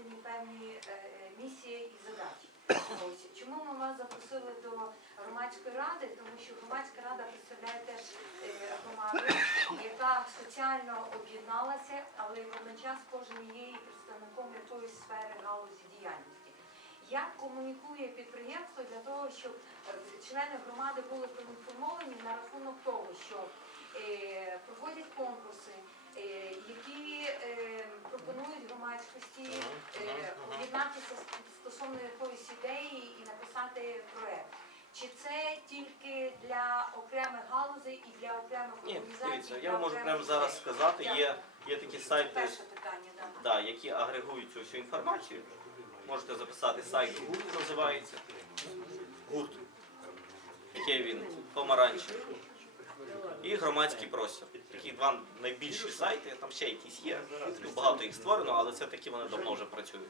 покладені певні е, місії і задачі. Ось чому ми вас запросили до громадської ради? Тому що громадська рада представляє теж е, громаду, яка соціально об'єдналася, але водночас кожен є представником якоїсь сфери галузі діяльності. Як комунікує підприємство для того, щоб е, члени громади були проінформовані на рахунок того, що проводять конкурси, які е, пропонують громадськості е, об'єднатися с- стосовно якоїсь ідеї і написати проект. Чи це тільки для окремих галузей і для окремих Ні, організацій? Дивіться, я можу прямо зараз сказати, є, є такі сайти, перше питання, да. да, які агрегують цю всю інформацію. Можете записати сайт гурт називається. Гурт. Який він помаранчевий. І громадський простір. Такі два найбільші сайти, там ще якісь є. Ну, багато їх створено, але це такі вони давно вже працюють.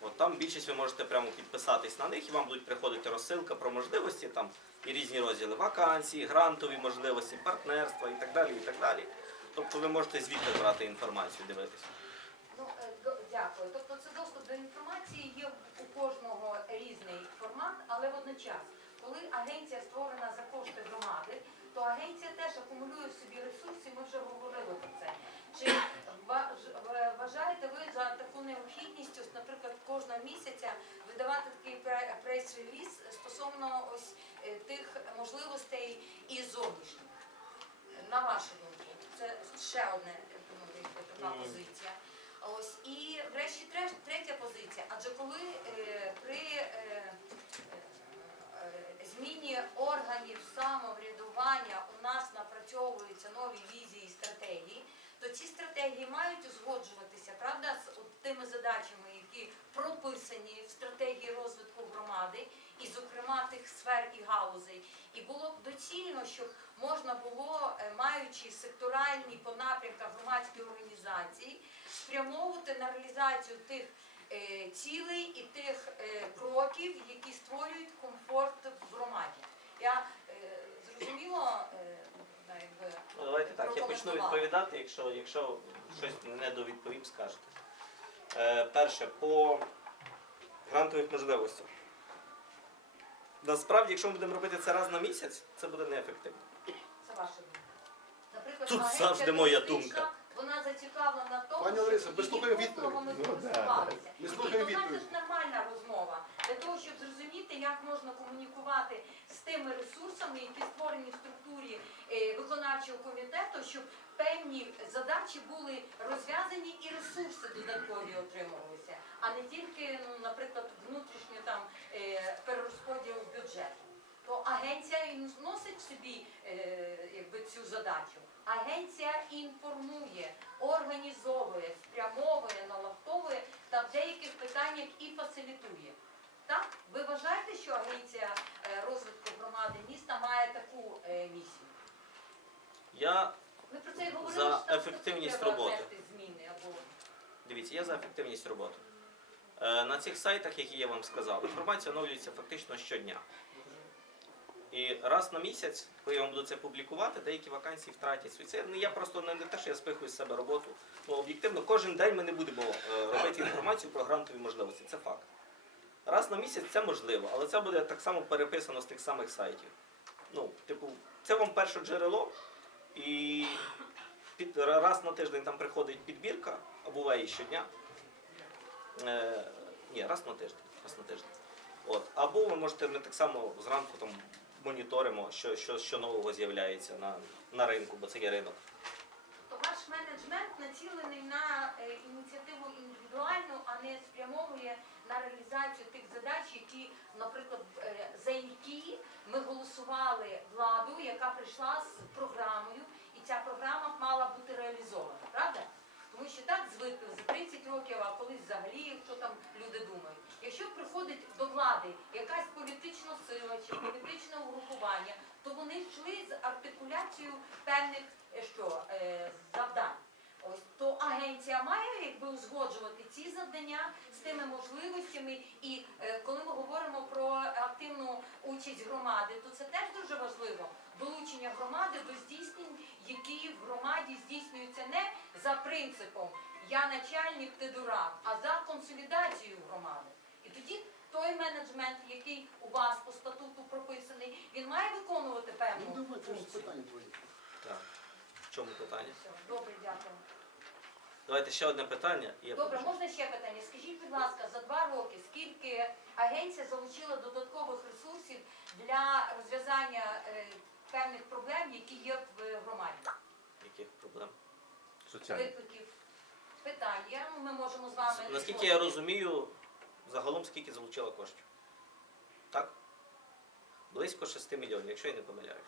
От там більшість ви можете прямо підписатись на них, і вам будуть приходити розсилка про можливості, там і різні розділи вакансії, грантові можливості, партнерства і так далі. і так далі. Тобто ви можете звідти брати інформацію, дивитися. Ну, е, дякую. Тобто це доступ до інформації є у кожного різний формат, але водночас, коли агенція створена за кошти громади, то агенція теж акумулює в собі ресурси, ми вже говорили про це. Чи вважаєте ви за таку необхідність, наприклад, місяця видавати такий прес-реліз стосовно ось е, тих можливостей і зовнішніх? На вашу думку, це ще одна така позиція. Ось і врешті третя позиція. Адже коли е, при е, е, зміні органів самоврядування у нас напрацьовуються нові візії і стратегії, то ці стратегії мають узгоджуватися, правда, з тими задачами, які прописані в стратегії розвитку громади, і, зокрема, тих сфер і галузей. І було б доцільно, щоб можна було, е, маючи секторальні по напрямках громадські організації, спрямовувати на реалізацію тих е, цілей і тих е, кроків, які створюють комфорт в громаді. Я зрозуміло, Ну, давайте так, я почну відповідати, якщо, якщо щось не довідповім, скажете. Перше, по грантових можливостях. Насправді, якщо ми будемо робити це раз на місяць, це буде неефективно. Це ваша думка. Наприклад, Тут агенція завжди моя думка. Вона зацікавлена в тому, Пані Лариса, ми слухаємо послугами відповідь. Ну, користувалися. Ми слухаємо відповідь. ж нормальна розмова для того, щоб зрозуміти, як можна комунікувати з тими ресурсами, які створені в структурі е, виконавчого комітету, щоб певні задачі були розв'язані і ресурси додаткові отримувалися, а не тільки, ну, наприклад, внутрішньо там е, перерозподіл бюджету. То агенція носить собі е, якби, цю задачу. Агенція інформує, організовує, спрямовує, налаштовує та в деяких питаннях і фасилітує. Так? Ви вважаєте, що агенція е, розвитку громади міста має таку е, місію? Я Ми про це й говорили, За що ефективність треба роботи. внести зміни або Дивіться, я за ефективність роботи. Е, На цих сайтах, які я вам сказав, інформація оновлюється фактично щодня. І раз на місяць, коли я вам буду це публікувати, деякі вакансії втратять свій. Це не я просто не, не те, що я спихую з себе роботу. Ну, об'єктивно, кожен день ми не будемо е, робити інформацію про грантові можливості. Це факт. Раз на місяць це можливо, але це буде так само переписано з тих самих сайтів. Ну, типу, це вам перше джерело, і під, раз на тиждень там приходить підбірка, а буває щодня. Е, ні, раз на тиждень. Раз на тиждень. От. Або ви можете, ми так само зранку там моніторимо, що, що, що нового з'являється на, на ринку, бо це є ринок. То ваш менеджмент націлений на індивідуальну, а не спрямовує на реалізацію тих задач, які, наприклад, е, за які ми голосували владу, яка прийшла з програмою, і ця програма мала бути реалізована, правда? Тому що так звикли за 30 років, а колись взагалі, що там люди думають. Якщо приходить до влади якась політична сила чи політичне угрупування, то вони йшли з артикуляцією певних е, що, е, то агенція має якби узгоджувати ці завдання з тими можливостями. І е, коли ми говоримо про активну участь громади, то це теж дуже важливо. Долучення громади до здійснень, які в громаді здійснюються не за принципом я начальник, ти дурак, а за консолідацію громади. І тоді той менеджмент, який у вас по статуту прописаний, він має виконувати Ну певну давай, це функцію. питання твої. Так. В чому питання? Все, добре, дякую. Давайте ще одне питання. я Добре, можна ще питання? Скажіть, будь ласка, за два роки скільки агенція залучила додаткових ресурсів для розв'язання е, певних проблем, які є в громаді? Яких проблем? Викликів, питань є? Ну, Ми можемо з вами Наскільки я розумію, загалом скільки залучила коштів? Так? Близько 6 мільйонів, якщо я не помиляюсь.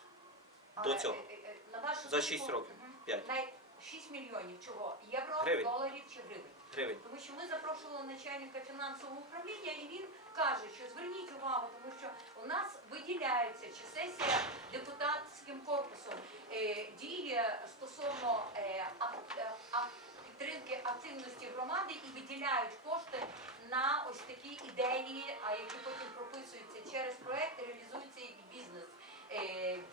Але, до цього. е, е, На вашу За думку, 6 років. мгм, 5 на 6 мільйонів чого? Євро, Гривень. доларів чи гривень? гривень. Тому що ми запрошували начальника фінансового управління, і він каже, що зверніть увагу, тому що у нас виділяється чи сесія депутатським корпусом е, діє стосовно е, ак- е, ак- підтримки активності громади і виділяють кошти на ось такі ідеї, а які потім прописуються через проект, реалізуються і бізнес е,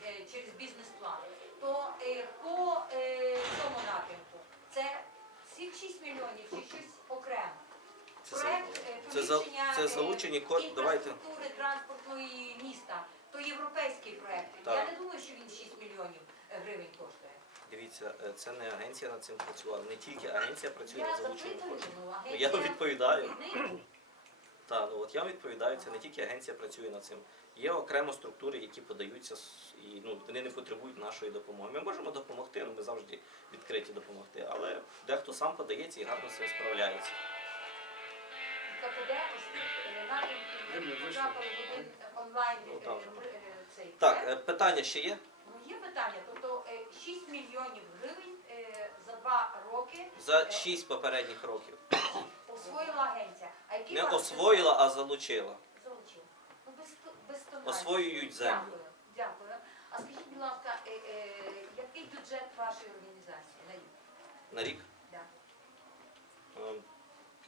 е, через бізнес-план. То е, по е, цьому напрямку це всіх 6 мільйонів чи щось окремо. Це, за- Проект е, це, за- це е, залучені кошти. Давайте. інфраструктури транспортної міста, то європейський проект. Так. Я не думаю, що він 6 мільйонів е, гривень коштує. Дивіться, е, це не агенція над цим працювала. Не тільки агенція працює Я над залученням запитую, коштів. ну, Ну, агенція я відповідаю. від. Так, ну от я відповідаю, це не тільки агенція працює над цим. Є окремо структури, які подаються с- і ну вони не потребують нашої допомоги. Ми можемо допомогти, ну ми завжди відкриті допомогти, але дехто сам подається і гарно себе справляється. КПД е, потрапили в один онлайн е, так. е, цей Так, е, питання ще є? Ну, є питання, тобто е, 6 мільйонів гривень е, за два роки За 6 попередніх років. освоїла агенція. А які Не освоїла, а залучила. Залучила. Ну, без, без тональності. Освоюють землю. Дякую, дякую. А скажіть, будь ласка, е, е, який бюджет вашої організації на рік? На рік. Да. Е,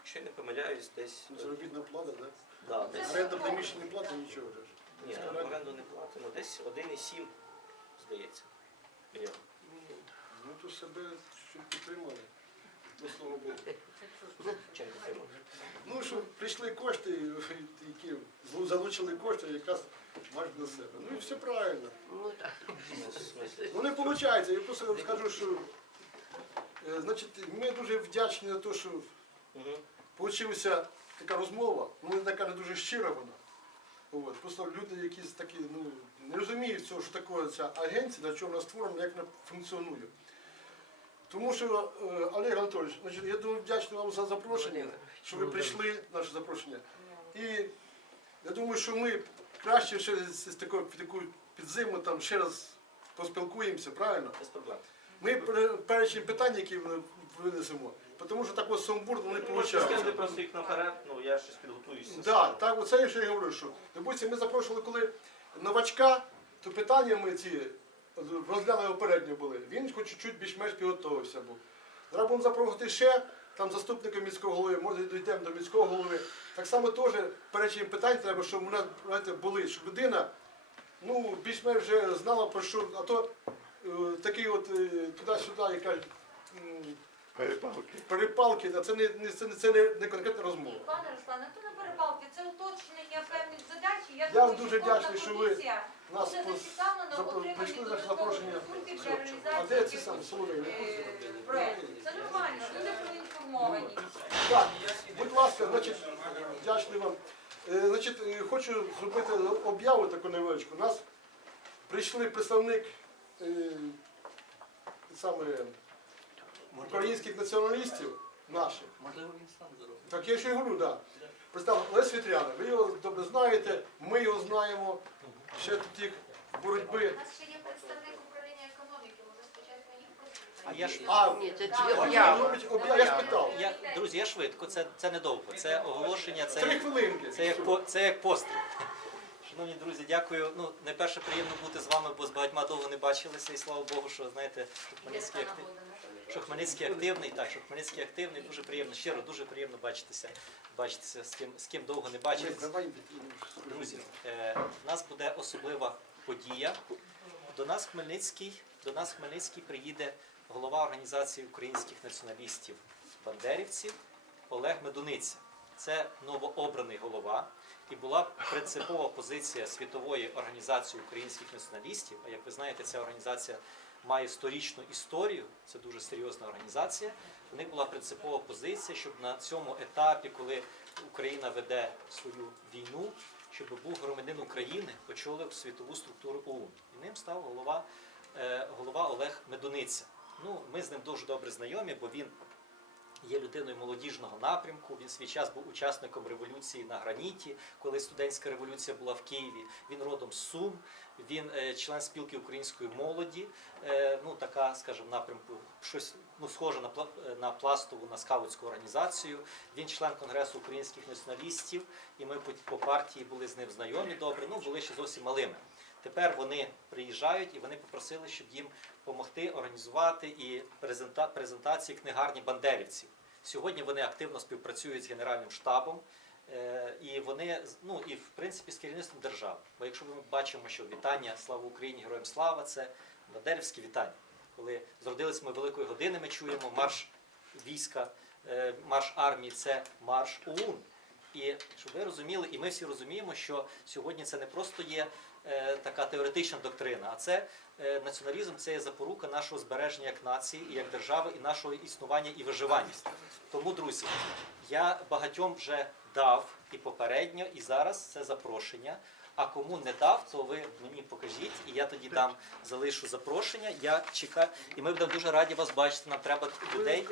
Якщо я не помиляюсь, десь. Заробітна плата, так? Да, десь Оренда приміщення не плата, нічого вже. ж. ні, оренду не платимо. Десь 1,7, здається. Мільйон. Ну то себе щоб підтримали. Ну, слава Богу. Чим підтримати? Ну, що прийшли кошти, які залучили кошти, якраз мають на себе. Ну і все правильно. Ну, в смислі? Ну не виходить. Я просто скажу, що е, значить, ми дуже вдячні за те, що Мгм. Получилася така розмова, ну не така не дуже щира вона. От. Просто люди якісь такі, ну, не розуміють цього, що таке ця агенція, для чого вона створена, як вона функціонує. Тому що, е, Олег Анатолійович, значить, я дуже вдячний вам за запрошення, що ви прийшли, наше запрошення. І я думаю, що ми краще ще з з такою, таку підзиму там ще раз поспілкуємося, правильно? Без проблем. Ми пере- перечень питань, які ми винесемо, тому що так от сумбурно не виходить. Скажи просто їх наперед, ну я щось підготуюся. Так, так, оце я ще й говорю, що допустим, ми запрошували, коли новачка, то питання ми ці розглянули попередньо були. Він хоч чуть-чуть більш-менш підготовився був. Треба будемо запрошувати ще там заступника міського голови, може дійдемо до міського голови. Так само теж перечень питань треба, щоб у нас знаєте, були, щоб людина ну, більш-менш вже знала про що, а то е, такий от е, туди-сюди, яка Перепалки. перепалки, це не, не, це не, це не, не конкретна розмова. Пане Руслане, то не перепалки, це уточнення певних задач. Я, Я думаю, вам дуже що кожна вдячний, що ви комісія Нас буде пос- зацікавлена в запро- отриманні прийшли додаткових запрошення. ресурсів для А де ці якихось, самі солов'ї? е, проєктів. Це нормально, люди проінформовані. Так, будь ласка, значить, вдячний вам. Е, Значить, е, хочу зробити об'яву таку невеличку. У нас прийшли представник е, саме українських націоналістів наших. Можливо, він сам зробить. Так я ще й говорю, так. Да. Представ Лесь Вітряна, ви його добре знаєте, ми його знаємо. Ще тут їх боротьби. У нас ще є представник управління економіки, може спочатку їх А я ж А, Ні, це ці об'яви. роблять об'я- я спитав. я друзі, я швидко. Це це недовго. Це оголошення. Це Три хвилинки. це як по це як постріл. Шановні друзі, дякую. Ну найперше приємно бути з вами, бо з багатьма довго не бачилися. І слава Богу, що знаєте, що Хмельницький актив. Що Хмельницький активний, так, що Хмельницький активний, дуже приємно, щиро, дуже приємно бачитися, бачитися з ким, з ким довго не бачилися. Друзі, е, в нас буде особлива подія. До нас Хмельницький, до нас Хмельницький приїде голова організації українських націоналістів бандерівців Олег Медуниця. це новообраний голова, і була принципова позиція світової організації українських націоналістів. А як ви знаєте, ця організація має сторічну історію, це дуже серйозна організація. У них була принципова позиція, щоб на цьому етапі, коли Україна веде свою війну, щоб був громадянин України, очолив світову структуру ОУН. І ним став голова, е, голова Олег Медуниця. Ну, ми з ним дуже добре знайомі, бо він є людиною молодіжного напрямку. Він свій час був учасником революції на граніті, коли студентська революція була в Києві. Він родом з Сум, він е, член спілки української молоді. Е, ну така, скажімо, напрямку щось ну схоже на е, на пластову на скаутську організацію. Він член конгресу українських націоналістів, і ми по партії були з ним знайомі добре. Ну були ще зовсім малими. Тепер вони приїжджають і вони попросили, щоб їм допомогти організувати і презента, презентації книгарні бандерівців. Сьогодні вони активно співпрацюють з Генеральним штабом. е, І вони ну і в принципі з керівництвом держави. Бо якщо ми бачимо, що вітання Слава Україні, героям слава це бандерівські вітання. Коли зродились ми великої години, ми чуємо марш війська, е, марш армії це марш ОУН. І щоб ви розуміли, і ми всі розуміємо, що сьогодні це не просто є така теоретична доктрина, а це е, націоналізм це є запорука нашого збереження як нації, і як держави, і нашого існування і виживання. Тому, друзі, я багатьом вже дав і попередньо, і зараз це запрошення. А кому не дав, то ви мені покажіть, і я тоді дам залишу запрошення. Я чекаю, і ми будемо дуже раді вас бачити. Нам треба людей.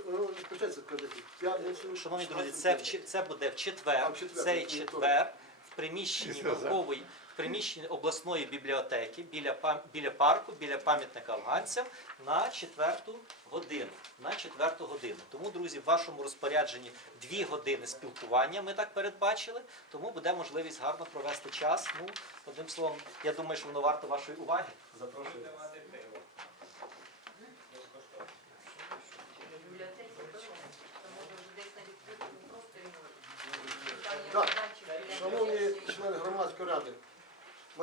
П'ятницю. Шановні друзі, це в це буде в четвер. Цей четвер в приміщенні наукової, приміщенні обласної бібліотеки біля біля парку, біля пам'ятника афганцям на четверту годину. На четверту годину. Тому, друзі, в вашому розпорядженні дві години спілкування. Ми так передбачили. Тому буде можливість гарно провести час. Ну, одним словом, я думаю, що воно варто вашої уваги. Запрошую. В бібліотеці пиво, то може вже десь на відкритому просторі. Там є Так, майданчик біля Шановні бібліотеки. члени громадської ради,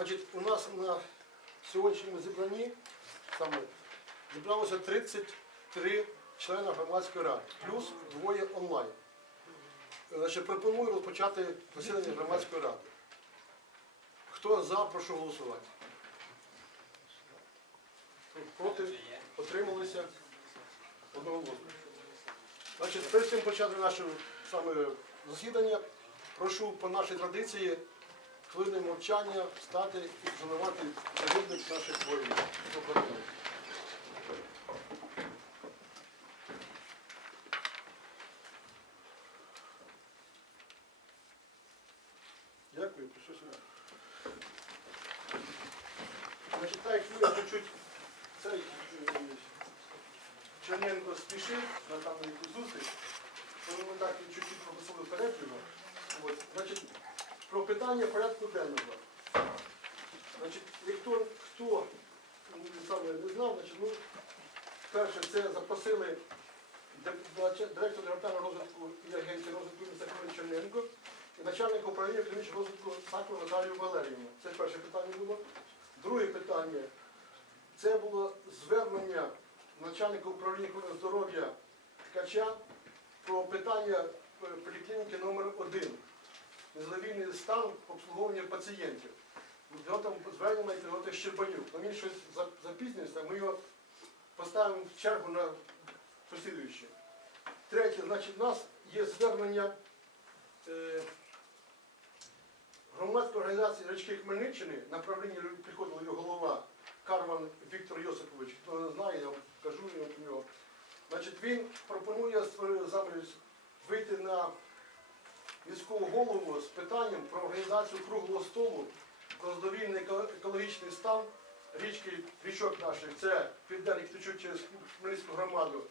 значить, у нас на сьогоднішньому зібранні зібралося 33 члени громадської ради, плюс двоє онлайн. Значить, пропоную розпочати засідання громадської ради. Хто за, прошу голосувати. Проти, отрималися одноголосно. Значить, перед цим почати наше саме засідання, прошу по нашій традиції хвилини мовчання встати і вшанувати загиблих наших воїнів. Дякую, прошу сюди. Як ви чуть-чуть цей е, Черненко спішив на там якусь зустріч, то ми так чуть-чуть прописали його. Значить, про питання порядку денного. Значить, хто м, саме не знав, значить, ну, перше, це запросили наче- департаменту розвитку і агенції розвитку міста Черненко і начальник управління економічного розвитку Саку Наталію Валеріївну. Це перше питання було. Друге питання це було звернення начальника управління охорони здоров'я Ткача про питання е, поліклініки номер 1 незадовільний стан обслуговування пацієнтів. Там звернення підготувати Щербанюк. Ну, він щось за- запізнився, ми його поставимо в чергу на послідуюче. Третє, значить, у нас є звернення е, громадської організації Речки Хмельниччини, на правління приходив його голова Карман Віктор Йосипович. Хто не знає, я кажу його про нього. Значить, він пропонує замість вийти на міського голову з питанням про організацію круглого столу про задовільний еко- екологічний стан річки, річок наших. Це південний течуть через Хмельницьку громаду.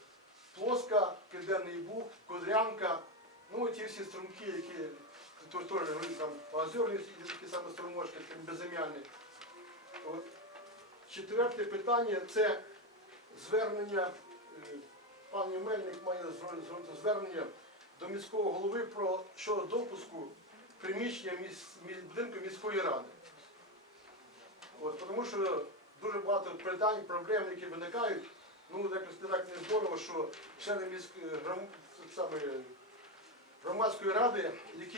Плоска, Південний Буг, Кудрянка, ну і ті всі струмки, які говорить там озерні, такі саме струмочки, такі безім'яні. Четверте питання це звернення, е, пані Мельник має звернення до міського голови про щодо допуску приміщення будинку міської ради. От, тому що дуже багато питань, проблем, які виникають, ну якось не так не здорово, що члени саме громадської ради, які